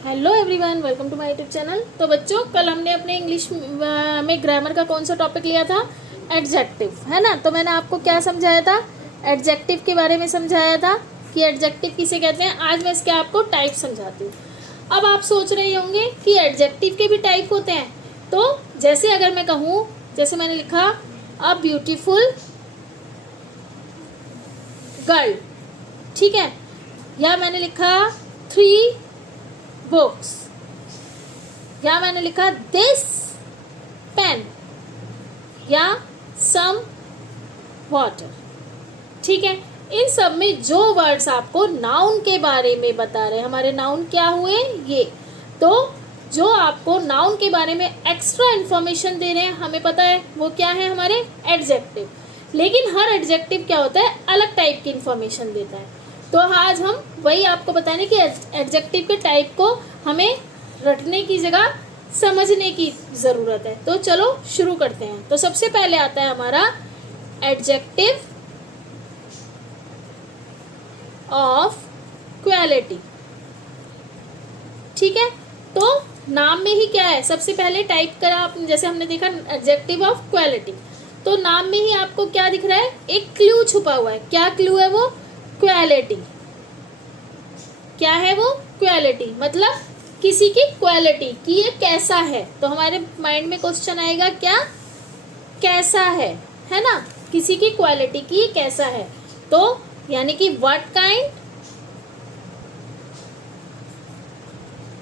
Hello everyone, welcome to my YouTube channel. तो बच्चों, कल हमने अपने इंग्लिश में ग्रामर का कौन सा टॉपिक लिया था? एडजेक्टिव, है ना। तो मैंने आपको क्या समझाया था? एडजेक्टिव के बारे में समझाया था कि एडजेक्टिव किसे कहते हैं। आज मैं इसके आपको टाइप समझाती हूँ। अब आप सोच रहे होंगे कि एडजेक्टिव के भी टाइप होते हैं। तो जैसे अगर मैं कहूँ, जैसे मैंने लिखा अ ब्यूटीफुल गर्ल, ठीक है, या मैंने लिखा 3 बुक्स, या मैंने लिखा दिस पेन, या सम वाटर, ठीक है। इन सब में जो वर्ड्स आपको नाउन के बारे में बता रहे हैं, हमारे नाउन क्या हुए ये, तो जो आपको नाउन के बारे में एक्स्ट्रा इन्फॉर्मेशन दे रहे हैं, हमें पता है वो क्या है, हमारे एडजेक्टिव। लेकिन हर एडजेक्टिव क्या होता है, अलग टाइप की इन्फॉर्मेशन देता है। तो आज हम वही आपको बताने कि एडजेक्टिव के टाइप को हमें रटने की जगह समझने की ज़रूरत है। तो चलो शुरू करते हैं। तो सबसे पहले आता है हमारा एडजेक्टिव ऑफ क्वालिटी, ठीक है। तो नाम में ही क्या है, सबसे पहले टाइप करा आपने, जैसे हमने देखा एडजेक्टिव ऑफ क्वालिटी, तो नाम में ही आपको क्या दिख रहा है, एक क्लू छुपा हुआ है। क्या क्लू है वो? क्वालिटी। क्या है वो? क्वालिटी, मतलब किसी की क्वालिटी कि ये कैसा है। तो हमारे माइंड में क्वेश्चन आएगा क्या, कैसा है ना। किसी की क्वालिटी की ये कैसा है, तो यानी कि व्हाट काइंड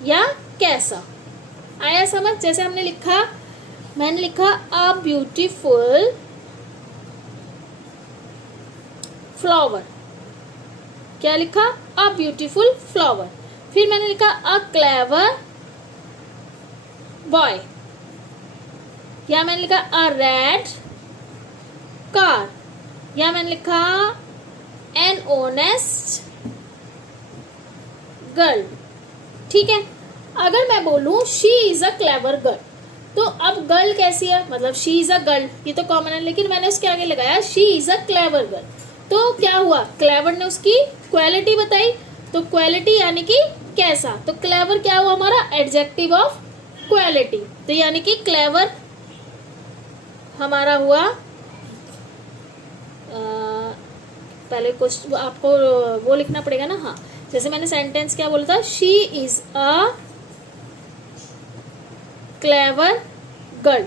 या कैसा। आया समझ? जैसे हमने लिखा, मैंने लिखा अ ब्यूटीफुल फ्लावर। क्या लिखा? A beautiful flower. फिर मैंने लिखा अ क्लेवर बॉय, या मैंने लिखा अ रेड कार, या मैंने लिखा एन ऑनेस्ट गर्ल, ठीक है। अगर मैं बोलूं she is a clever girl, तो अब गर्ल कैसी है, मतलब शी इज अ गर्ल, ये तो कॉमन है, लेकिन मैंने उसके आगे लगाया she is a clever girl. तो क्या हुआ, क्लेवर ने उसकी क्वालिटी बताई, तो क्वालिटी यानी कि कैसा। तो क्लेवर क्या हुआ हमारा, एडजेक्टिव ऑफ क्वालिटी। तो यानी कि क्लेवर हमारा हुआ, पहले क्वेश्चन आपको वो लिखना पड़ेगा ना, हाँ। जैसे मैंने सेंटेंस क्या बोला था, she is a clever girl.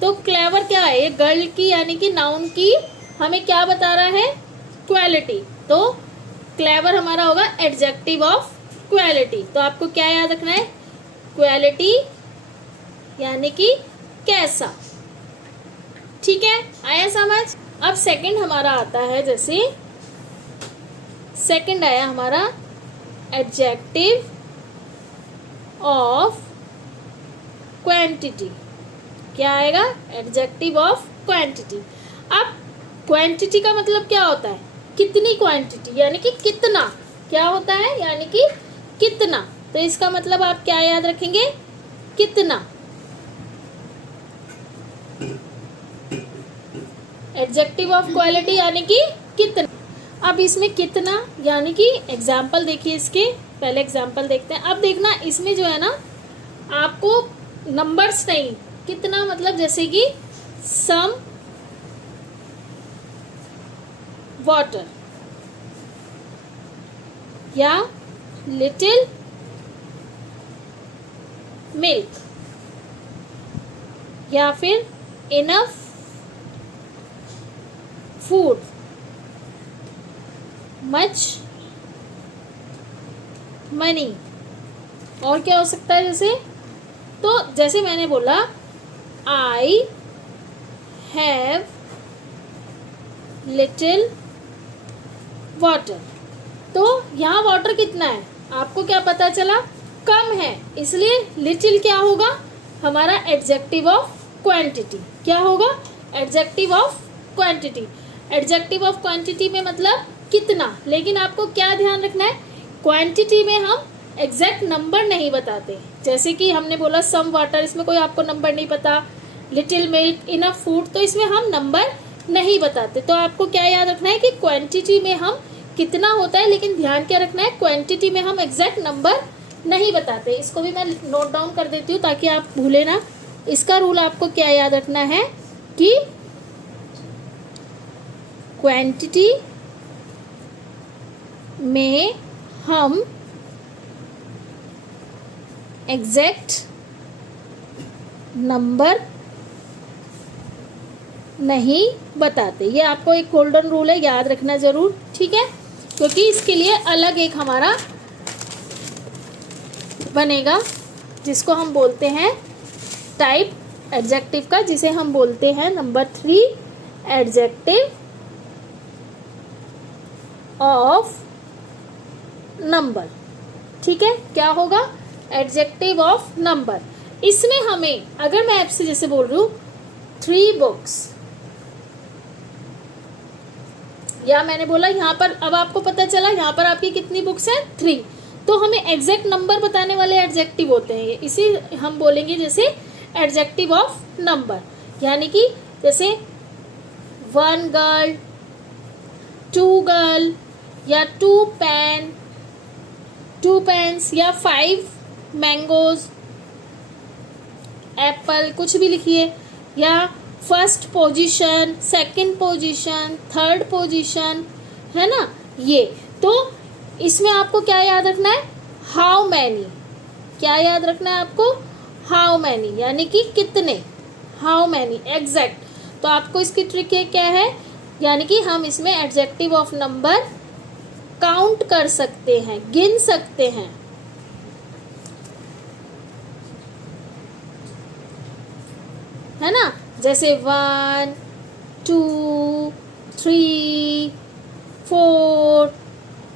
तो क्लेवर क्या है, ये गर्ल की यानी कि नाउन की हमें क्या बता रहा है, क्वालिटी। तो क्लेवर हमारा होगा एडजेक्टिव ऑफ क्वालिटी। तो आपको क्या याद रखना है, क्वालिटी यानी कि कैसा, ठीक है। आया समझ? अब सेकंड हमारा आता है, जैसे सेकंड आया हमारा एडजेक्टिव ऑफ क्वांटिटी। क्या आएगा, एडजेक्टिव ऑफ क्वांटिटी। अब क्वांटिटी का मतलब क्या होता है, कितनी क्वांटिटी, यानी कि कितना, क्या होता है, यानी कि कितना। तो इसका मतलब आप क्या याद रखेंगे, कितना। एडजेक्टिव ऑफ क्वालिटी यानी कि कितना। अब इसमें कितना यानी कि एग्जाम्पल देखिए, इसके पहले एग्जाम्पल देखते हैं। अब देखना इसमें जो है ना, आपको नंबर्स नहीं, कितना मतलब जैसे कि सम वाटर, या लिटिल मिल्क, या फिर इनफ फूड, मच मनी, और क्या हो सकता है। जैसे, तो जैसे मैंने बोला आई हैव लिटिल वाटर, तो यहाँ वाटर कितना है, आपको क्या पता चला, कम है, इसलिए लिटिल क्या होगा, हमारा एडजेक्टिव ऑफ क्वांटिटी। क्या होगा, adjective of quantity. Adjective of quantity में मतलब कितना, लेकिन आपको क्या ध्यान रखना है, क्वांटिटी में हम एग्जैक्ट नंबर नहीं बताते। जैसे कि हमने बोला सम वाटर, इसमें कोई आपको नंबर नहीं पता, लिटिल मिल्क, इनफ फूड, तो इसमें हम नंबर नहीं बताते। तो आपको क्या याद रखना है कि क्वांटिटी में हम कितना होता है, लेकिन ध्यान क्या रखना है, क्वांटिटी में हम एग्जैक्ट नंबर नहीं बताते। इसको भी मैं नोट डाउन कर देती हूँ ताकि आप भूले ना। इसका रूल आपको क्या याद रखना है कि क्वांटिटी में हम एग्जैक्ट नंबर नहीं बताते। ये आपको एक गोल्डन रूल है, याद रखना जरूर, ठीक है। क्योंकि इसके लिए अलग एक हमारा बनेगा जिसको हम बोलते हैं टाइप एडजेक्टिव का, जिसे हम बोलते हैं नंबर 3 एडजेक्टिव ऑफ नंबर। ठीक है, क्या होगा? Adjective of number. इसमें हमें, अगर मैं आपसे जैसे बोल रही हूँ 3 बुक्स, या मैंने बोला यहाँ पर, अब आपको पता चला यहाँ पर आपकी कितनी बुक्स हैं? 3। तो हमें एग्जैक्ट नंबर बताने वाले एडजेक्टिव होते हैं ये, इसी हम बोलेंगे जैसे एडजेक्टिव ऑफ नंबर। यानी कि जैसे 1 गर्ल, 2 गर्ल, या 2 पेन, 2 पेन्स, या 5 मैंगोज, एप्पल, कुछ भी लिखिए, या first position, second position, third position, है ना। ये तो इसमें आपको क्या याद रखना है? How many. क्या याद रखना है आपको? हाउ मैनी, यानी कि कितने, हाउ मैनी, एग्जैक्ट। तो आपको इसकी ट्रिक क्या है? यानी कि हम इसमें एडजेक्टिव ऑफ नंबर काउंट कर सकते हैं, गिन सकते हैं, है ना। जैसे 1, 2, 3, 4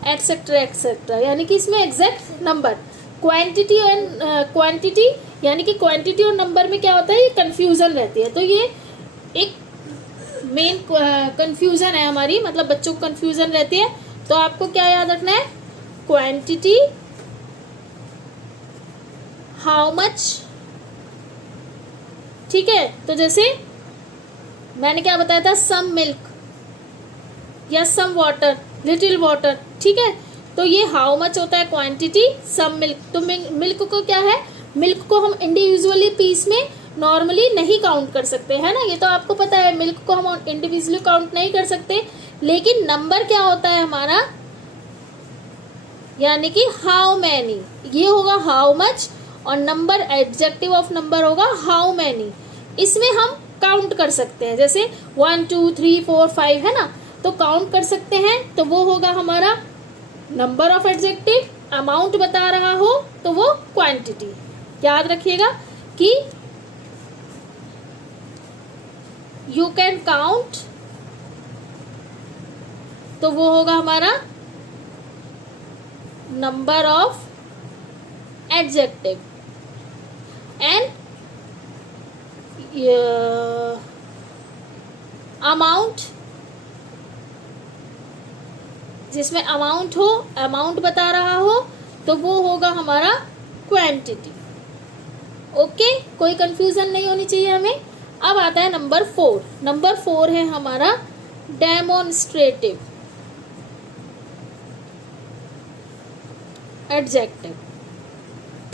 एक्सेट्रा एक्सेट्रा, यानी कि इसमें exact number. Quantity and quantity, यानी कि क्वांटिटी और नंबर में क्या होता है? ये कंफ्यूजन रहती है। तो ये एक मेन कंफ्यूजन है हमारी, मतलब बच्चों को कंफ्यूजन रहती है। तो आपको क्या याद रखना है? क्वांटिटी, हाउ मच, ठीक है। तो जैसे मैंने क्या बताया था? सम मिल्क या सम वाटर, लिटिल वाटर, ठीक है। तो ये हाउ मच होता है क्वांटिटी, सम मिल्क। तो मिल्क को क्या है? मिल्क को हम इंडिविजुअली पीस में नॉर्मली नहीं काउंट कर सकते, है ना। ये तो आपको पता है, मिल्क को हम इंडिविजुअली काउंट नहीं कर सकते। लेकिन नंबर क्या होता है हमारा? यानी कि हाउ मैनी, ये होगा हाउ मच, और नंबर एडजेक्टिव ऑफ नंबर होगा हाउ मैनी। इसमें हम काउंट कर सकते हैं, जैसे 1, 2, 3, 4, 5, है ना। तो काउंट कर सकते हैं, तो वो होगा हमारा नंबर ऑफ एडजेक्टिव। अमाउंट बता रहा हो तो वो क्वांटिटी। याद रखिएगा कि यू कैन काउंट, तो वो होगा हमारा number of adjective. And amount, जिसमें अमाउंट हो, अमाउंट बता रहा हो, तो वो होगा हमारा क्वांटिटी। ओके, कोई कंफ्यूजन नहीं होनी चाहिए हमें। अब आता है नंबर 4। नंबर 4 है हमारा डेमोन्स्ट्रेटिव एडजेक्टिव।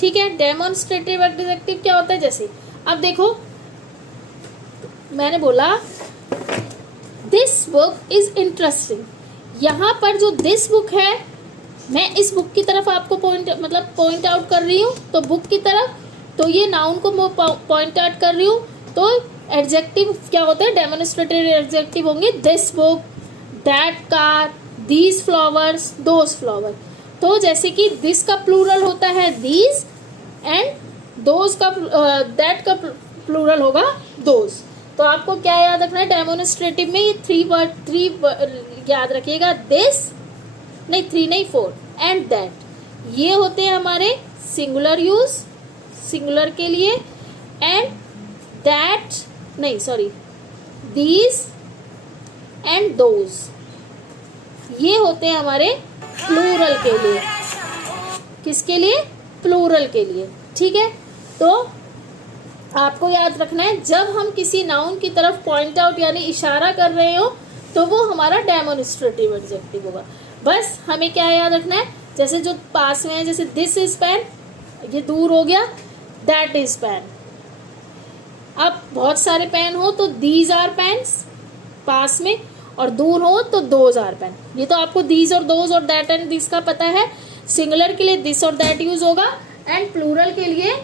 ठीक है, डेमोन्स्ट्रेटिव एडजेक्टिव क्या होता है? जैसे अब देखो, मैंने बोला दिस बुक इज इंटरेस्टिंग। यहाँ पर जो दिस बुक है, मैं इस बुक की तरफ आपको पॉइंट आउट कर रही हूँ, तो बुक की तरफ, तो ये नाउन को मैं पॉइंट आउट कर रही हूँ। तो एडजेक्टिव क्या होते हैं? डेमोन्स्ट्रेटिव एडजेक्टिव होंगे this book, that car, these flowers, those flower. तो जैसे कि दिस का प्लूरल होता है दीज, एंड दोज का दैट का प्लूरल होगा दोज। तो आपको क्या याद रखना है? डेमोन्स्ट्रेटिव में ये 3 याद रखिएगा। दिस नहीं, 3 नहीं, 4 एंड दैट, ये होते हैं हमारे सिंगुलर यूज, सिंगुलर के लिए। एंड दैट नहीं, सॉरी, दीज एंड दोज, ये होते हैं हमारे प्लूरल के लिए। किसके लिए? प्लूरल के लिए। ठीक है, तो आपको याद रखना है, जब हम किसी नाउन की तरफ पॉइंट आउट यानी इशारा कर रहे हो, तो वो हमारा डेमोन्स्ट्रेटिव एडजेक्टिव होगा। बस हमें क्या याद रखना है? जैसे जो पास में है, जैसे दिस इज पेन, ये दूर हो गया, दैट इज पेन। अब बहुत सारे पेन हो तो दीज आर पेन्स पास में, और दूर हो तो दोज आर पेन। ये तो आपको दीज और दोज और दैट एंड दिस का पता है। सिंगुलर के लिए दिस और दैट यूज होगा, एंड प्लूरल के लिए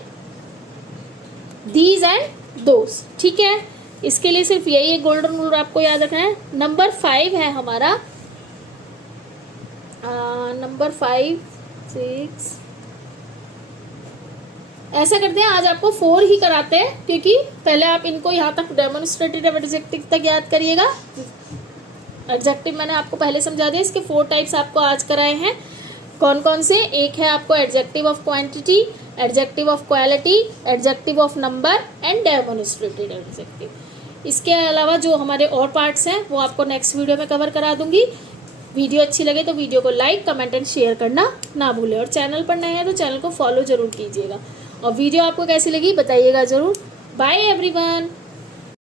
दीज एंड दोज। ठीक है, इसके लिए सिर्फ यही एक गोल्डन रूल आपको याद रखना है। नंबर 5 है हमारा, नंबर 5 6। ऐसा करते हैं, आज आपको 4 ही कराते हैं, क्योंकि पहले आप इनको यहाँ तक डेमोन्स्ट्रेटिव एडजेक्टिव तक याद करिएगा। एडजेक्टिव मैंने आपको पहले समझा दिया, इसके 4 टाइप्स आपको आज कराए हैं। कौन कौन से? एक है आपको adjective of quantity, adjective of quality, adjective of number and demonstrative adjective. इसके अलावा जो हमारे और पार्ट्स हैं वो आपको नेक्स्ट वीडियो में कवर करा दूंगी। वीडियो अच्छी लगे तो वीडियो को लाइक, कमेंट एंड शेयर करना ना भूलें, और चैनल पर नए हैं तो चैनल को फॉलो जरूर कीजिएगा। और वीडियो आपको कैसी लगी बताइएगा जरूर। Bye everyone.